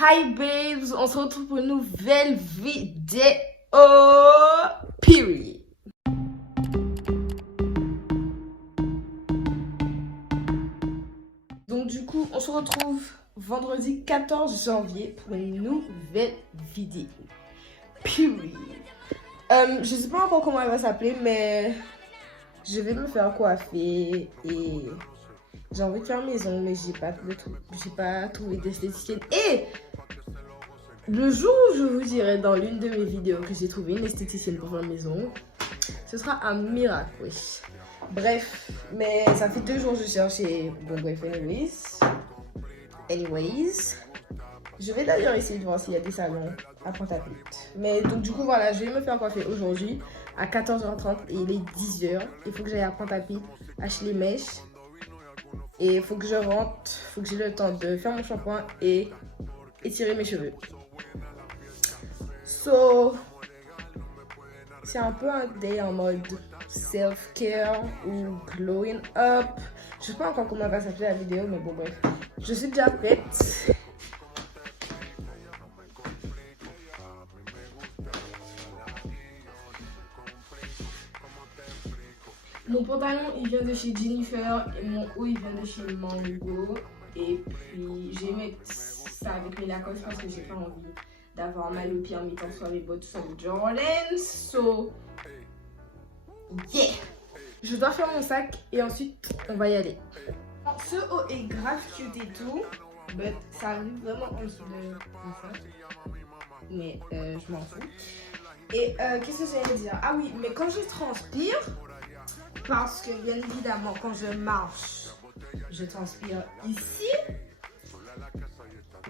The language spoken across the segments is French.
Hi babes, on se retrouve pour une nouvelle vidéo. Period. Donc du coup, on se retrouve vendredi 14 janvier pour une nouvelle vidéo. Period. Je sais pas encore comment elle va s'appeler, mais je vais me faire coiffer et j'ai envie de faire maison, mais j'ai pas trouvé d'esthéticienne. Et le jour où je vous dirai dans l'une de mes vidéos que j'ai trouvé une esthéticienne pour faire maison, ce sera un miracle, oui. Bref, mais ça fait 2 jours que je cherche et bon bref, anyways. Je vais d'ailleurs essayer de voir s'il y a des salons à Pointe-à-Pitre. Mais donc du coup voilà, je vais me faire coiffer aujourd'hui à 14h30 et il est 10h. Il faut que j'aille à Pointe-à-Pitre acheter les mèches. Et il faut que je rentre, il faut que j'ai le temps de faire mon shampoing et étirer mes cheveux. So, c'est un peu un day en mode self-care ou glowing up. Je sais pas encore comment va s'appeler la vidéo, mais bon bref. Je suis déjà prête. Mon pantalon il vient de chez Jennifer et mon haut il vient de chez Mango. Et puis j'ai mis ça avec mes Lacoste parce que j'ai pas envie d'avoir mal au pied en mettant sur les bottes sur Jordan. So, yeah! Je dois faire mon sac et ensuite on va y aller. Ce haut est grave cute et tout, mais ça arrive vraiment en dessous de ça. Mais je m'en fous. Et qu'est-ce que j'allais dire? Ah oui, mais quand je transpire, parce que bien évidemment quand je marche, je transpire ici.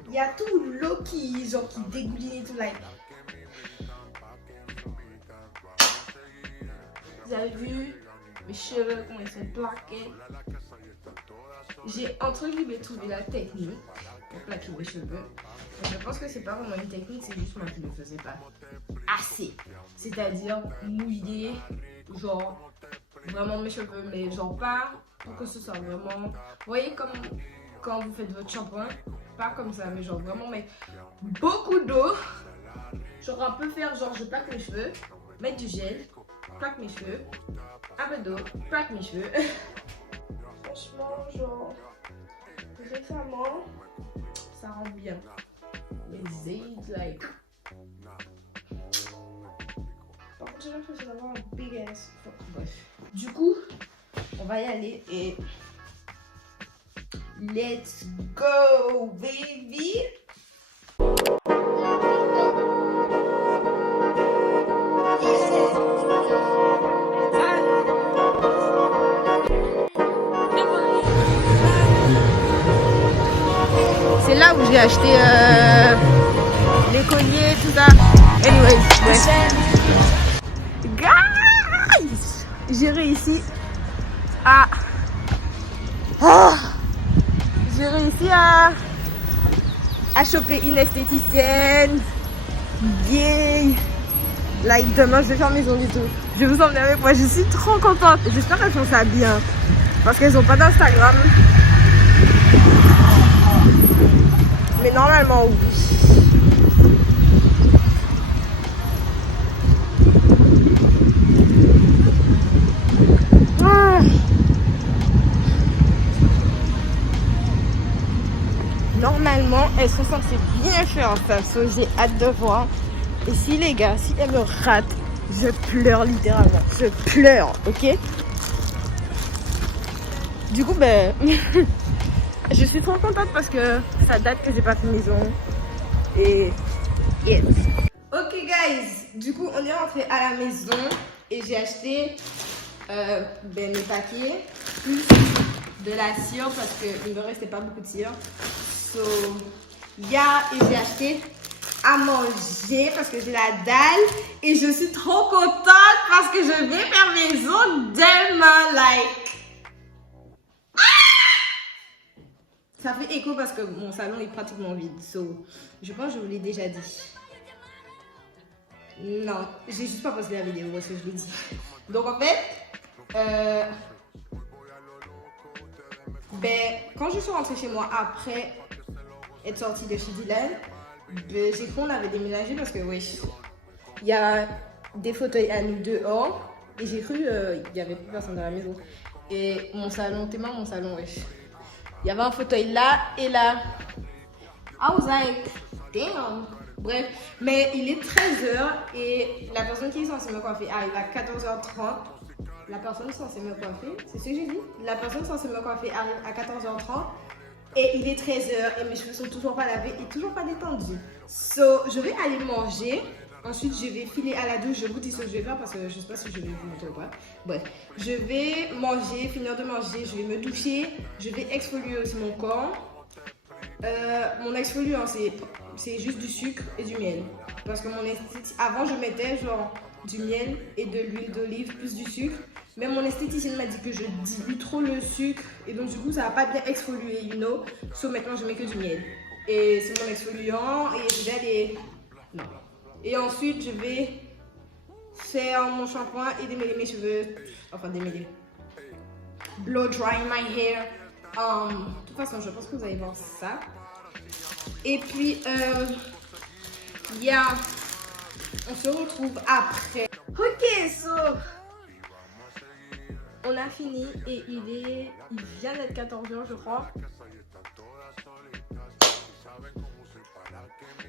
Il y a tout l'eau qui dégouline et tout like. Vous avez vu mes cheveux comment ils sont plaqués. J'ai entre guillemets trouvé la technique pour plaquer mes cheveux. Mais je pense que c'est pas vraiment une technique, c'est juste moi qui ne le faisais pas assez. C'est-à-dire mouiller genre vraiment mes cheveux, mais genre pas pour que ce soit vraiment. Vous voyez comme quand vous faites votre shampoing, pas comme ça, mais genre vraiment mais beaucoup d'eau. Genre un peu faire genre je plaque mes cheveux, mettre du gel, plaque mes cheveux, un peu d'eau, plaque mes cheveux. Franchement genre récemment ça rend bien. Les aides like. Par contre j'ai l'impression d'avoir un big ass. Bref. Du coup on va y aller et let's go baby. C'est là où j'ai acheté les colliers, tout ça. Anyway, bref. Guys, j'ai réussi à... J'ai réussi à choper une esthéticienne vieille. Like demain je vais faire maison du tout. Je vais vous emmener avec moi, je suis trop contente. J'espère qu'elles font ça bien. Parce qu'elles n'ont pas d'Instagram. Mais normalement oui. Normalement, elles sont censées bien faire ça. So, j'ai hâte de voir. Et si les gars, si elles me ratent, je pleure littéralement. Je pleure, ok? Du coup, ben, je suis trop contente parce que ça date que j'ai pas fait maison. Et yes. Ok guys, du coup, on est rentré à la maison et j'ai acheté mes paquets plus de la cire parce qu'il ne me restait pas beaucoup de cire. So, et j'ai acheté à manger parce que j'ai la dalle et je suis trop contente parce que je vais faire maison demain, like. Ça fait écho parce que mon salon est pratiquement vide, so, je pense que je vous l'ai déjà dit. Non, j'ai juste pas posté la vidéo parce que je l'ai dit. Donc en fait, ben, quand je suis rentrée chez moi après être sortie de chez Dylan, j'ai cru qu'on avait déménagé parce que, wesh, il y a des fauteuils à nous dehors et j'ai cru il y avait plus personne dans la maison. Et mon salon, t'es mon salon, wesh. Il y avait un fauteuil là et là. I was like, damn. Bref, mais il est 13h et la personne qui est censée me coiffer arrive à 14h30. La personne censée me coiffer, c'est ce que j'ai dit. La personne censée me coiffer arrive à 14h30 et il est 13h et mes cheveux sont toujours pas lavés et toujours pas détendus. So, je vais aller manger. Ensuite, je vais filer à la douche. Je vous dis ce que je vais faire parce que je sais pas si je vais vous montrer ou pas. Bref, je vais manger, finir de manger, je vais me doucher. Je vais exfolier aussi mon corps. Mon exfoliant, c'est juste du sucre et du miel. Parce que mon esthéticienne, avant je mettais genre du miel et de l'huile d'olive plus du sucre. Mais mon esthéticienne m'a dit que je dilue trop le sucre et donc du coup ça va pas bien exfolier, you know. So maintenant je mets que du miel. Et c'est mon exfoliant et je vais aller... Non. Et ensuite je vais faire mon shampoing et démêler mes cheveux. Enfin démêler. Blow dry my hair. De toute façon je pense que vous allez voir ça. Et puis yeah, on se retrouve après. Ok, so on a fini et il vient d'être 14h je crois.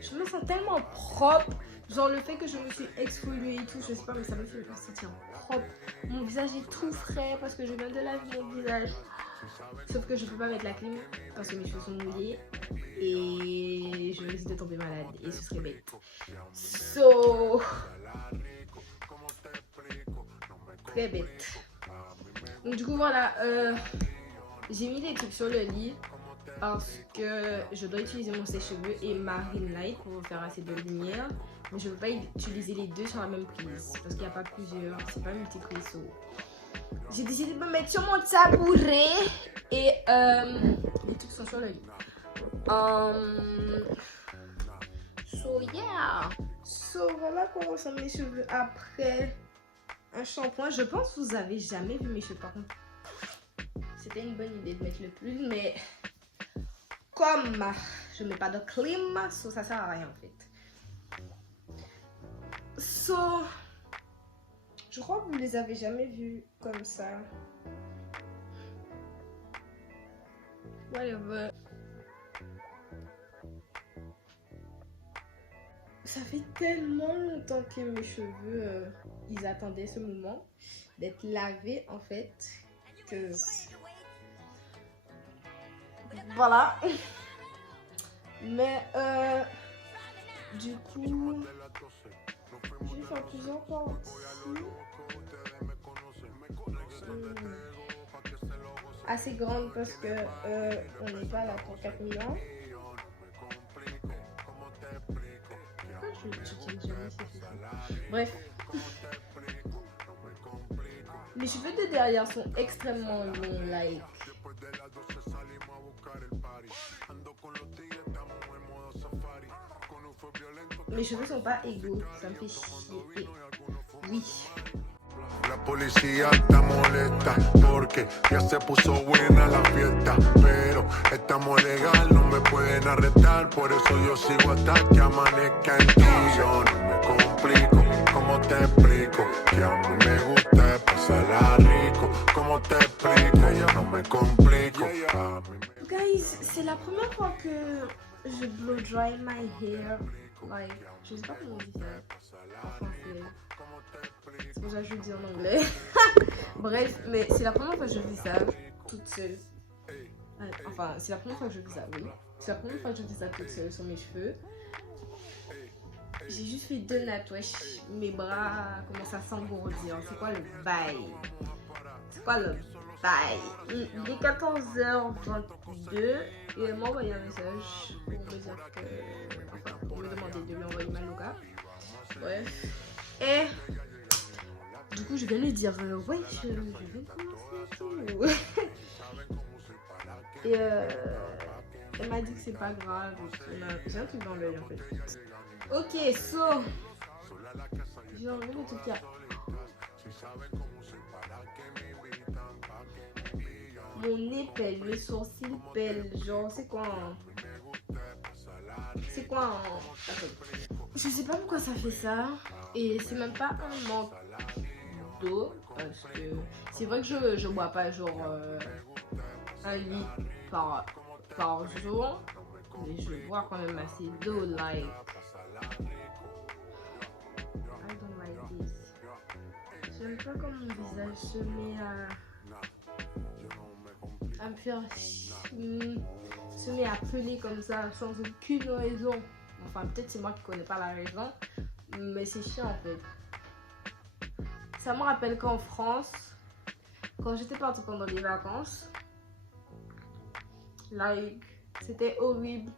Je me sens tellement propre. Genre le fait que je me suis exfoliée et tout, je sais pas mais ça me fait me sentir propre. Mon visage est tout frais parce que je viens de laver mon visage. Sauf que je peux pas mettre la clim parce que mes cheveux sont mouillés et je risque de tomber malade et ce serait bête. So, très bête. Donc du coup voilà, j'ai mis des trucs sur le lit parce que je dois utiliser mon sèche-cheveux et ma ring light pour faire assez de lumière. Mais je ne veux pas utiliser les deux sur la même prise parce qu'il n'y a pas plusieurs, c'est pas multi-prise. So. J'ai décidé de me mettre sur mon tabouret et les trucs sont sur le lit. So yeah. So voilà comment sont mes cheveux après un shampoing. Je pense que vous avez jamais vu mes cheveux par contre. C'était une bonne idée de mettre le pull, mais comme je mets pas de clim, so ça sert à rien en fait. So, je crois que vous les avez jamais vus comme ça. Whatever. Ça fait tellement longtemps que mes cheveux, ils attendaient ce moment d'être lavés en fait que voilà. Mais du coup, je vais faire plusieurs parties. Assez grande parce que on n'est pas là pour 4000 ans. Pourquoi je n'utilise jamais ces cheveux? Bref. Les cheveux de derrière sont extrêmement longs, like. Mes cheveux sont pas égaux, ça me fait chier. Oui. La policía está molesta porque ya se puso buena la fiesta, pero estamos legal, no me pueden arrestar, por eso yo sigo hasta que amanezca en ti. Yo no me complico, ¿cómo te explico? Que a mí me gusta pasarla rico, ¿cómo te explico? Yo no me complico. Guys, c'est la première fois que je blow dry my hair, like, je sais pas comment on dit ça en français. C'est pour ça que je le dis en anglais. Bref, mais c'est la première fois que je fais ça toute seule. Enfin, c'est la première fois que je fais ça, oui. C'est la première fois que je fais ça toute seule sur mes cheveux. J'ai juste fait 2 nattes, wesh. Mes bras commencent à s'engourdir. C'est quoi le bail? C'est quoi le bail? Il est 14h22 et elle m'a envoyé un message pour me dire que... Enfin, pour me demander de lui envoyer ma loga. Bref. Et... Du coup, je vais lui dire, ouais, je vais commencer et tout. Et elle m'a dit que c'est pas grave. J'ai un truc dans l'œil en fait. Ok, so. J'ai enlevé le truc là. Mon nez pèle, mes sourcils pèlent. Genre, c'est quoi hein? C'est quoi un... Je sais pas pourquoi ça fait ça. Et c'est même pas un manque d'eau. Parce que c'est vrai que je bois pas genre 1 litre par jour. Mais je bois quand même assez d'eau. Like, I don't like this. J'aime pas quand mon visage se met à me faire se met à peler comme ça sans aucune raison. Enfin, peut-être c'est moi qui connais pas la raison, mais c'est chiant en fait. Ça me rappelle qu'en France, quand j'étais partie pendant les vacances, like, c'était horrible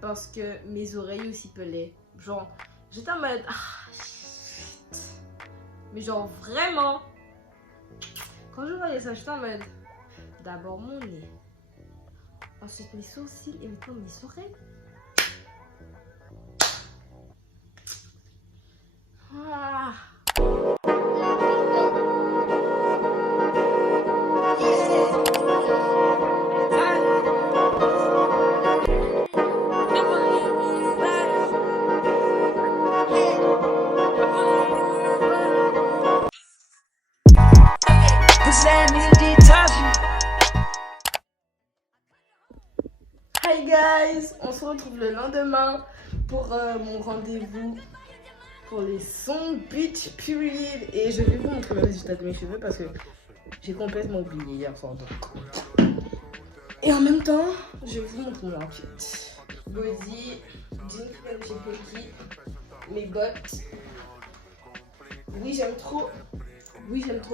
parce que mes oreilles aussi pelaient. Genre, j'étais en mode shit. Mais genre vraiment, quand je voyais ça, j'étais en mode d'abord mon nez, ensuite mes sourcils et maintenant mes oreilles. Ah. Hi guys, on se retrouve le lendemain pour mon rendez-vous pour les sons Beach Period et je vais vous montrer le résultat de mes cheveux parce que j'ai complètement oublié hier soir. Et en même temps, je vais vous montrer mon outfit. Body, jeans que j'ai pris, mes bottes. Oui, j'aime trop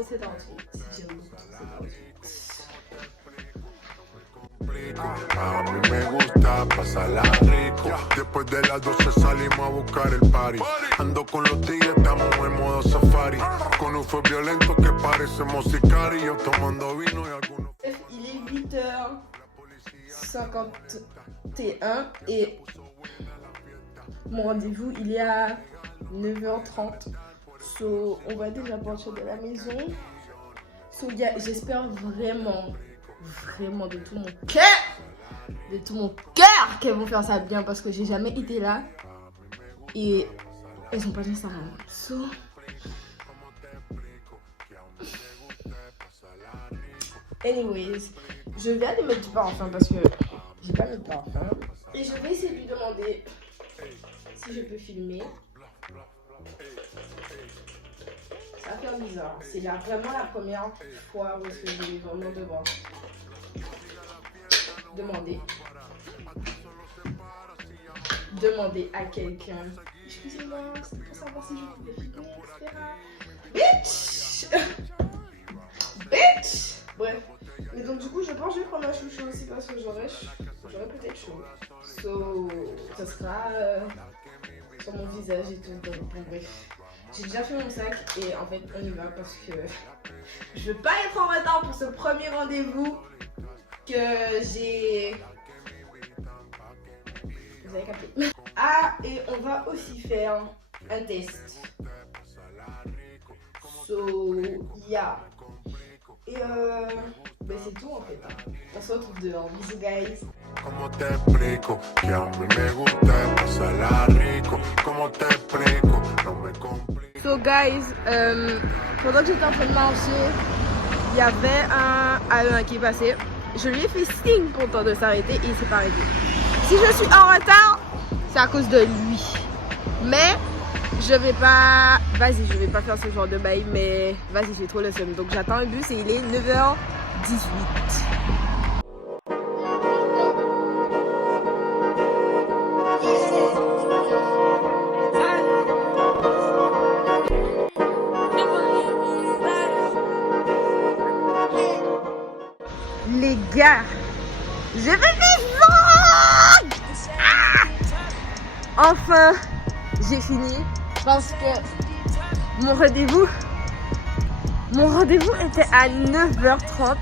cet outfit. J'aime beaucoup cet outfit. A mí me gusta pasarla rico. Después de las 12 salimos a buscar el party. Ando con los tigres, estamos en modo safari. Con un fue violento que parecemos sicarios. Tomando vino y algunos. Il est 8h51 et mon rendez-vous il est à 9h30. So, on va déjà partir de la maison. So, j'espère vraiment de tout mon cœur qu'elles vont faire ça bien parce que j'ai jamais été là et elles ont pas dit ça. So, anyways, je vais aller mettre du parfum parce que j'ai pas mis de parfum et je vais essayer de lui demander si je peux filmer. Ça va faire bizarre. C'est vraiment la première fois où je vais vraiment devoir demander à quelqu'un. Excusez-moi, c'était pour savoir si je pouvais filmer, etc. Bitch. Bref. Mais donc du coup, je pense que je vais prendre un chouchou aussi parce que j'aurais peut-être chaud. So, ça sera sur mon visage et tout. Donc, bon, bref. J'ai déjà fait mon sac et en fait on y va parce que je veux pas être en retard pour ce premier rendez-vous que j'ai. Vous avez capté. Ah, et on va aussi faire un test. So, yeah. Et ben c'est tout en fait. On se retrouve dehors. Bisous guys. Como te explico que a mí me gusta pasarla rico. Como te explico, no me complico. So guys, pendant que j'étais en train de marcher, il y avait un A1 qui passait. Je lui ai fait signe pourtant de s'arrêter et il s'est pas arrêté. Si je suis en retard, c'est à cause de lui. Mais je vais pas faire ce genre de bail, mais vas-y, j'ai trop le seum. Donc j'attends le bus et il est 9h18. Les gars, je vais vivre. Enfin, j'ai fini parce que mon rendez-vous était à 9h30.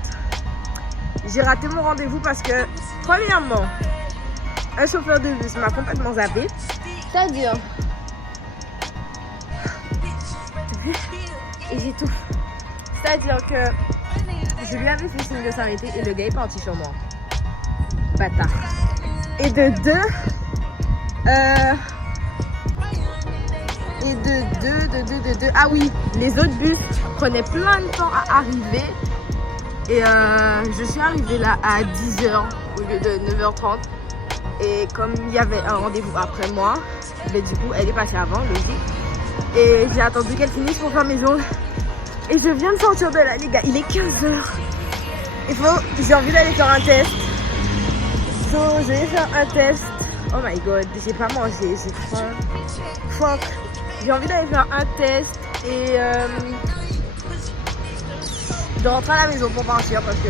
J'ai raté mon rendez-vous parce que, premièrement, un chauffeur de bus m'a complètement zappé. C'est-à-dire, et j'ai tout. C'est-à-dire que je lui avais fait signe de s'arrêter et le gars est parti sur moi. Bâtard. Et de deux, Et de deux. Ah oui, les autres bus prenaient plein de temps à arriver. Et je suis arrivée là à 10h au lieu de 9h30. Et comme il y avait un rendez-vous après moi, mais du coup elle est passée avant, logique. Et j'ai attendu qu'elle finisse pour faire mes ongles. Et je viens de sortir de là, les gars. Il est 15h. J'ai envie d'aller faire un test. Je vais faire un test. Oh my god, j'ai pas mangé, j'ai faim. Fuck. J'ai envie d'aller faire un test et de rentrer à la maison pour partir parce que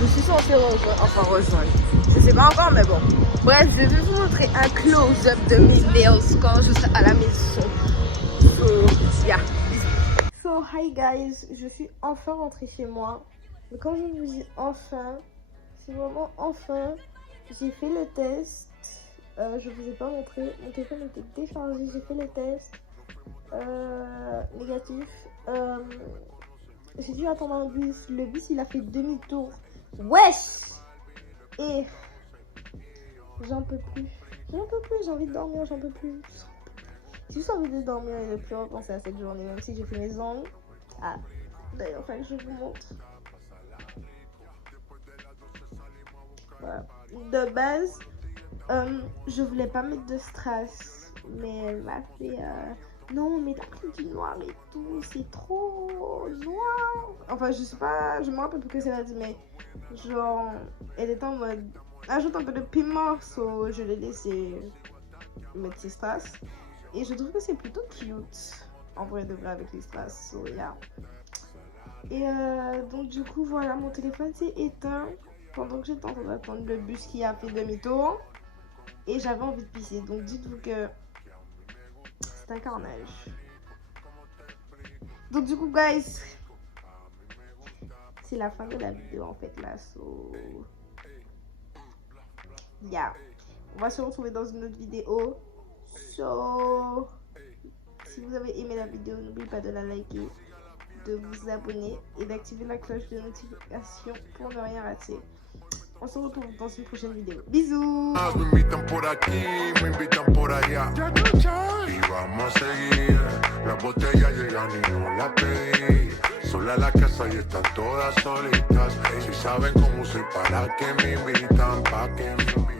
je suis censée rejoindre. Je sais pas encore, mais bon. Bref, je vais vous montrer un close-up de mes nails quand je serai à la maison. So, yeah. So, hi guys, je suis enfin rentrée chez moi. Mais quand je vous dis enfin, c'est vraiment enfin. J'ai fait le test. Je vous ai pas montré. Mon téléphone était déchargé. J'ai fait le test. Négatif. J'ai dû attendre un bus. Le bus, il a fait demi-tour. Wesh! Et j'en peux plus. J'ai envie de dormir, j'en peux plus. J'ai juste envie de dormir et de plus repenser à cette journée, même si j'ai fait mes ongles. Ah, d'ailleurs, enfin, je vous montre. Voilà. De base, je voulais pas mettre de strass, mais elle m'a fait non, mais t'as pris du noir et tout, c'est trop noir. Enfin, je sais pas, je me rappelle plus que c'est là dit, mais genre, elle était en mode ajoute un peu de piment, so je l'ai laissé mettre ses strass. Et je trouve que c'est plutôt cute, en vrai de vrai, avec les strass, so yeah. Et donc, du coup, voilà, mon téléphone s'est éteint pendant que j'étais en train d'attendre le bus qui a fait demi-tour. Et j'avais envie de pisser, donc dites-vous que c'est un carnage. Donc, du coup, guys, c'est la fin de la vidéo en fait là, so yeah. On va se retrouver dans une autre vidéo. So, si vous avez aimé la vidéo, n'oubliez pas de la liker, de vous abonner et d'activer la cloche de notification pour ne rien rater. On se retrouve dans une prochaine vidéo. Bisous! Me invitan por aquí, me invitan por allá. Y vamos a seguir. Las botellas llegan y no las pedí. Sola la casa y están todas solitas. Si saben cómo soy, para que me invitan, pa' que me invitan.